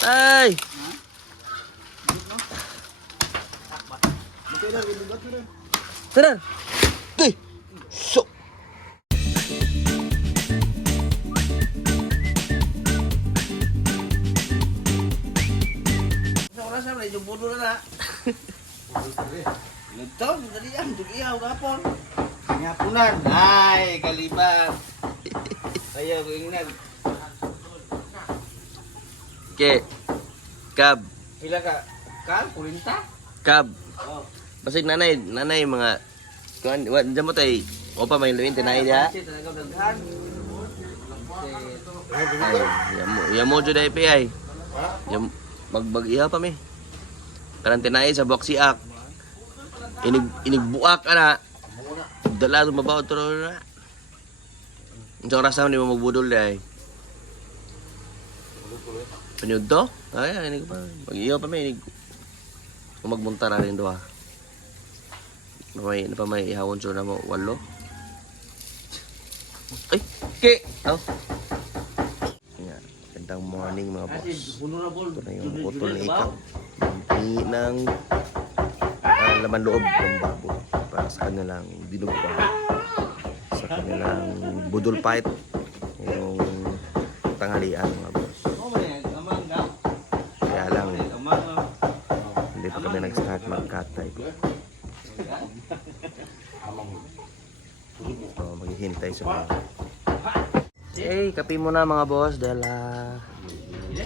Ay! Tara! Uy! So! Sa oras na, medyo budo na na. Ito, dali yan, dugiyaw kapon. Ngapunan. Ay, kalibat. Ayaw ko ingnan. Okay. Kab. Pila ka? Kab? Kurinta? Kab. Oh. Basig nanay mga kuan diyan mo tay opa may luwin tinay dia. Ya mo jud ay ay. Ya magbag-iya pa mi. Karan tinay sa boxiak. Inigbuak ana. Dala mabaw to na. Unsa oras ni mo magbudol day? Penyud to? Ay, ini pa. Mag-iyo pa may magmunta na rin doon. Na pa may ihawon siya na mo, walo. Ay, ke! Oh. Yan, gandang morning mga boss. Ito na yung utol na ikaw. Ng laman loob ng baboy. Para sa kanilang dinugba. Sa kanilang budol fight. Yung tanghalian mga boss. Kaya lang, hindi pa kami nag-start mag-katay. So, maghihintay sa mga. Okay, kape muna mga boss dahil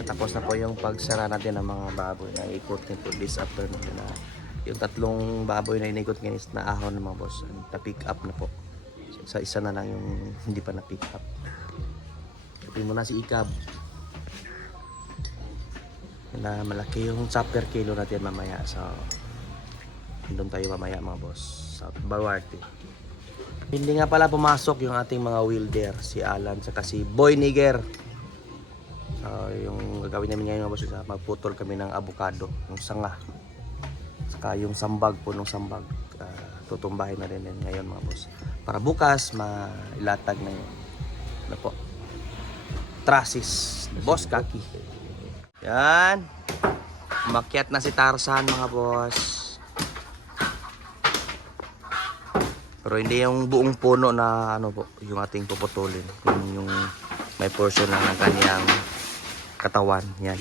tapos na po yung pagsara natin ng mga baboy na ikot nito this afternoon na yung tatlong baboy na inikot ngayon is na ahon ng mga boss na pick up na po. So, sa isa na lang yung hindi pa na pick up. Kape muna si Ikab na malaki yung chopper kilo natin mamaya, so doon tayo mamaya mga boss sa Baluarte. Hindi nga pala pumasok yung ating mga welder, si Alan saka si Boy Niger. So yung gagawin namin ngayon mga boss, magputol kami ng avocado, yung sanga saka yung sambag po ng sambag, tutumbahin na rin ngayon mga boss para bukas mailatag na yun ano po, trasis boss kaki. Yan. Umakyat na si Tarzan mga boss. Pero hindi yung buong puno na ano po, yung ating puputulin. Yung may portion na ng kanyang katawan. Yan.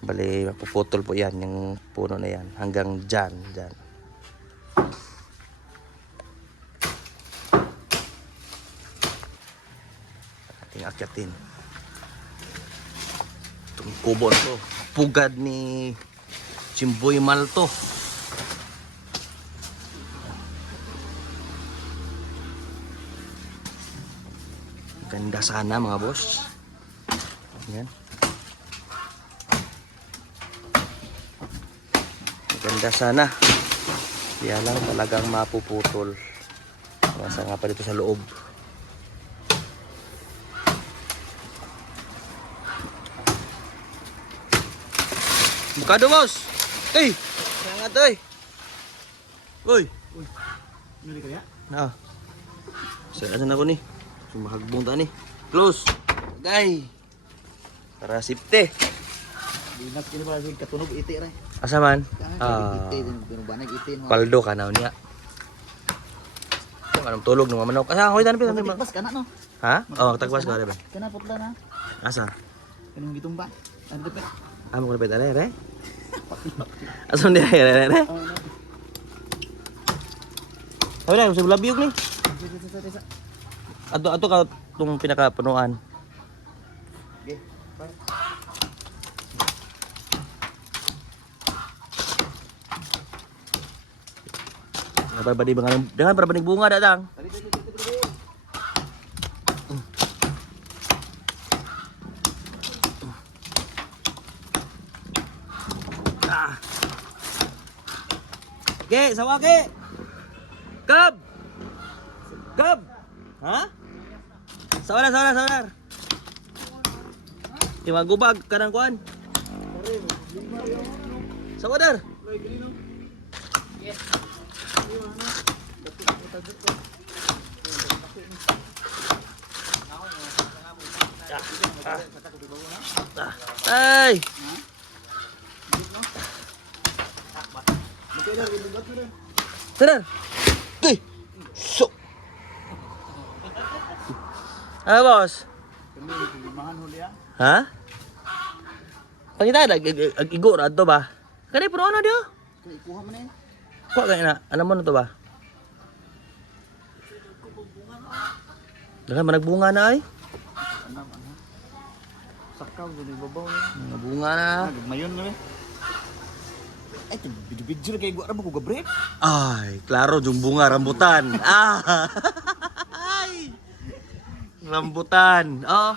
Bali, puputol po yan, yung puno na yan. Hanggang dyan. Ating akyatin. Itong kubo na to, pugad ni Chimboy Malto. Ganda sana mga boss. Yan. Ganda sana. Kaya lang talagang mapuputol. Masa nga pa dito sa loob. Bukado boss. Hey, sangat oi. Uy. Nari kaya? Nah. Saan ako ni? Sumahagbong ta ni. Close. Day. Para sipte. Dinas kini ba sig katunog iti ra. Asa man? Iti din banag iti no. Paldo kanaw niya. Anong tulog ng manok? Asa hoy tan pi Pas kana no. Ha? Oh, tagwas ka ba? Kana putla na. Asa? Kanang gitumba. Ano dapat? Amo ko peta re. Asa ndi re? Hoy na, sa labiyog ni. Ato ka tong pinakapunuan. Okay. Apa dengan berbanding bunga datang. Oke, sawa ke. Kab. Ha? Saudara. Yung magubag kanang kuan. Saudara. Ay. Tara. Uy. So. Ano, boss? Limahan huli ah. Ha? Pangita, ag-igo ra to ba? Kani pero ano dio? Kaya ikuha mo na eh. Kuha ka na. Alam mo na to ba? Dagan managbunga na ay. Sakaw, ganun babaw na. Mga bunga na. Mayon na eh. Ay, video-video kayo gua na ko gabret. Ay, klaro yung bunga rambutan. Ah. Ay. Rambutan. Oh.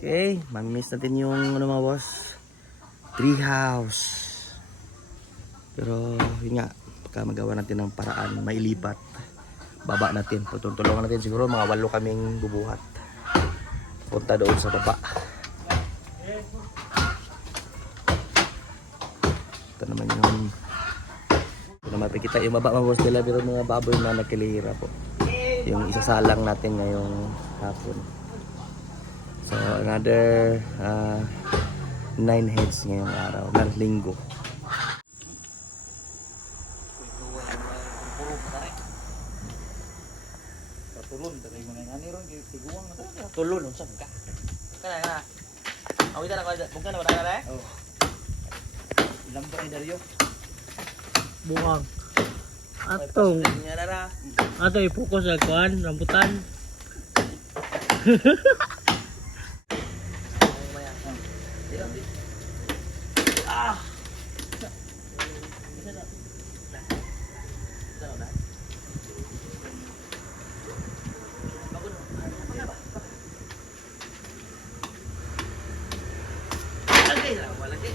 Okay, mamimiss natin yung ano mga boss. Tree house. Pero yun nga, pagka magawa natin ng paraan, mailipat. Baba natin. Tutulungan natin siguro mga 8 kaming bubuhat. Punta doon sa baba. Ito naman yung ito naman pakita yung baba mga boss nila, pero mga baboy na nagkilihira po. Yung isasalang natin ngayong hapon. So another 9 heads ngayong araw, ng linggo. Tulon, tagay mo na nga niron, tiguang na talaga. Tulon, unsa ka? Kana. Awita na ko, bungka na wala na eh. Oh. Ilang ba ni Dario? Buang. Atong Nya dara. ato i-focus sa kuan rambutan. Ah. Lagi lah, lagi.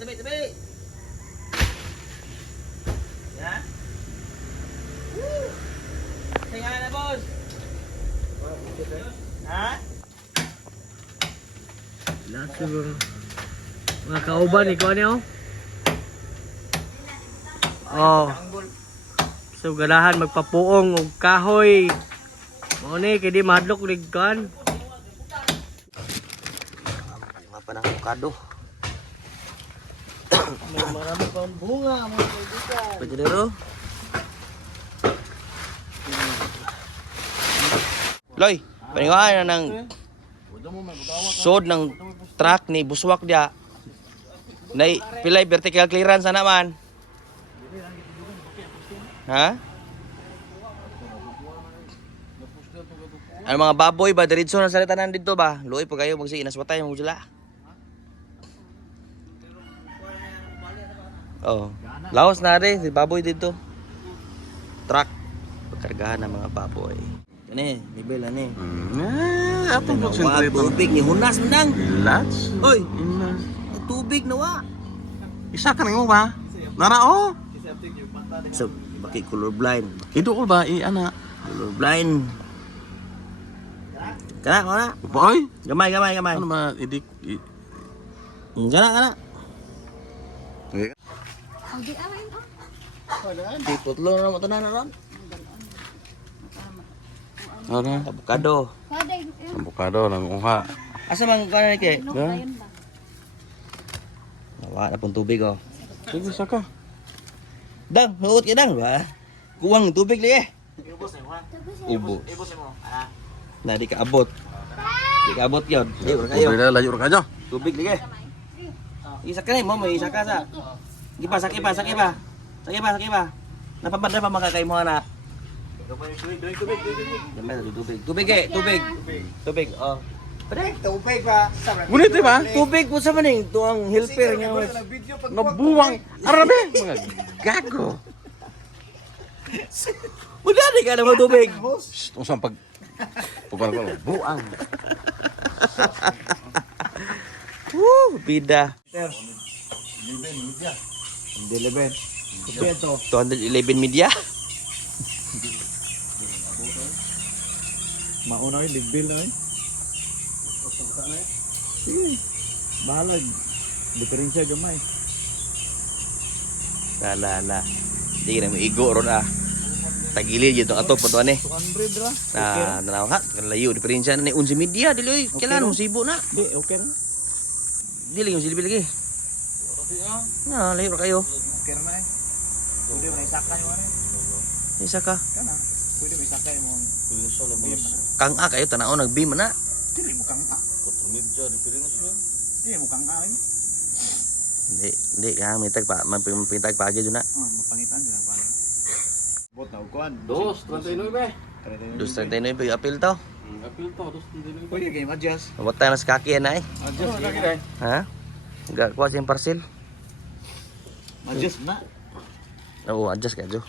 Tabi. Ya. Tingnan na, boss. Ha? Lahat siguro. Mga kauban ni kuan niyo. Oh. So ganahan magpapuong og kahoy. Mo ni kay di mahadlok lig kuan. Mga panang avocado. May marami pang bunga mga kaibigan. Pwede dito. Loy, paniwala na ng sod ng truck ni buswak dia. Nay pilay vertical clearance na naman. Ha? Ano mga baboy ba diretso na sa tanan dito ba? Luoy pa kayo magsi inaswatay mo sila. Oh. Laos na rin, si baboy dito. Truck. Pagkargahan ng mga baboy. Ani, level ani. Apa mo Wa tubig ni hunas nang. Lots. Oy, tubig na wa. Isa ka mo ba? Narao. So, baki color blind. Ido ko ba ana? Color blind. Kana. Boy. Gamay. Ano ba idik? Kana. Di away mo. Di putlo na mo tanan ron. Ano? Avocado. Waday. Avocado lang uha. Asa man kana ni kay? Ano kayon ba? Nawa na pong tubig oh. Sige sa ka. Dang, huot ka dang ba? Kuwang tubig li eh. Ubos. Na di ka abot. Di ka abot yun. Di ba kayo? Ubay na layo ra kayo. Tubig lagi. Isa ka na mo, may isa ka sa. Sakit pa. Napamad na pa makakay mo na. Gamay na tubig. Tubig. Oh. Tubig ba? Ngunit ba? Tubig po sa maning tuang helper niya. Nabuwang arabe mga gago. Mudali ka na mo tubig. Usang pag pupal ko buang. Bida. 11. 211 media. Mauna yung ligbil na eh. Sige. Bahala. Diferensya gamay. Lala. Hindi ka na may igo ron ah. Tagili yun ato po to ani. 200 ra. Na ha, layo diferensya na ni 11 media dili oy. Kailan mo sibo na. Di, okay ra. Dili yung silbi lagi. Na, layo ra kayo. Okay ra na eh. Pwede may sakay mo rin. Isa ka. Kana. Pwede may sakay mo. Kang a kayo tanaw nag-beam na. Dili mo kang ka. Dili mo kang ka rin. Hindi ka mitag pa, mapintag pa agad yun na. Mapangitan sila pa. Bot na ukuan. 2.39. Dos 39 pa yung apil to. Apil to, 2.39. Pwede kayo adjust. Abot tayo na sa kaki yan na eh. Adjust lagi dai. Ha? Kuha siyang parcel. Adjust na. Oo, adjust ka, Jo.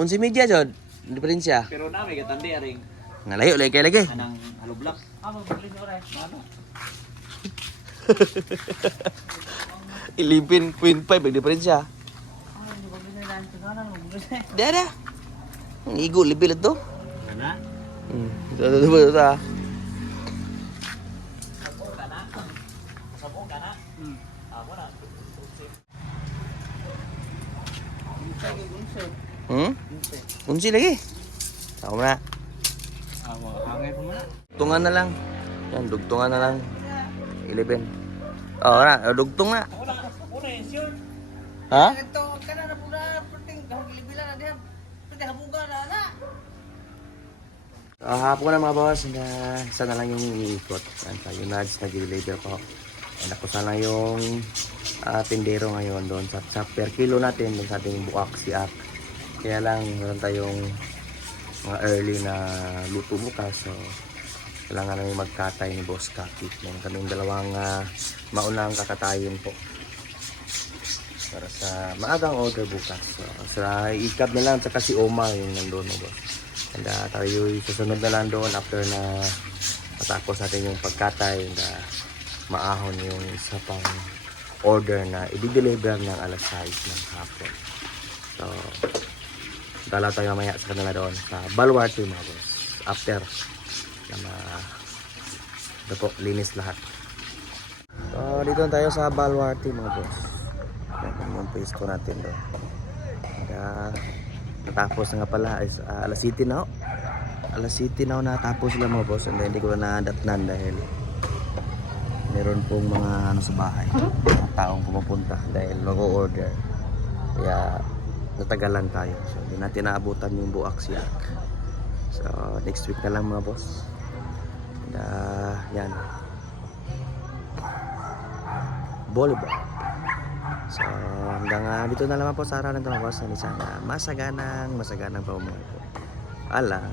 11 media, Jo. Diferensya. Pero na may gatandi aring Nalayo, lagi kayo lagi. anang halublak. Mabili ni ore. Ano? 11.5 ang diferensya. Hindi ba bili lang sana mo bili. Dada. Igo, libil ito. Ana? Ito. Sabong kana. Ako na. Unsi lagi. Ako na. Hangay po na. Dugtungan na lang. Yan, dugtungan na lang. 11. Oh, na, dugtong na. Una yung sure. Ha? Ito kana na pula perting gilibilan na diha. Pwede habuga na ana. Hapon na mga boss, isa na lang yung iniikot. Yung nuts na deliver ko. Ako sana yung tindero ngayon doon sa per kilo natin doon sa ating buwak siak. Kaya lang meron tayong mga early na luto bukas. So, kailangan namin magkatay ni Boss Kaki. Meron kaming dalawang maunang kakatayin po. Para sa maagang order bukas. So, sa ikab na lang, saka si Oma yung nandun mo boss. And tayo susunod na lang doon after na matapos natin yung pagkatay and maahon yung isa pang order na i-deliver ng alas 6 ng hapon. So, dala tayo mamaya sa kanila doon sa Baluarte mga boss. After na po, linis lahat. So, dito na tayo sa Baluarte mga boss. Yan yung pwesto natin doon. Natapos na nga pala is alas 7 na ho. Alas 7 na ho natapos sila mga boss. And hindi ko na nadatnan dahil meron pong mga ano sa bahay, mga taong pumupunta dahil mag-order. Kaya natagalan tayo. So hindi natin naabutan yung buwak siyak. So next week na lang mga boss. And yan. Volleyball. So hanggang dito na lang po sa araw na ito mga boss. Sana masaganang pamumuhay po. Alam.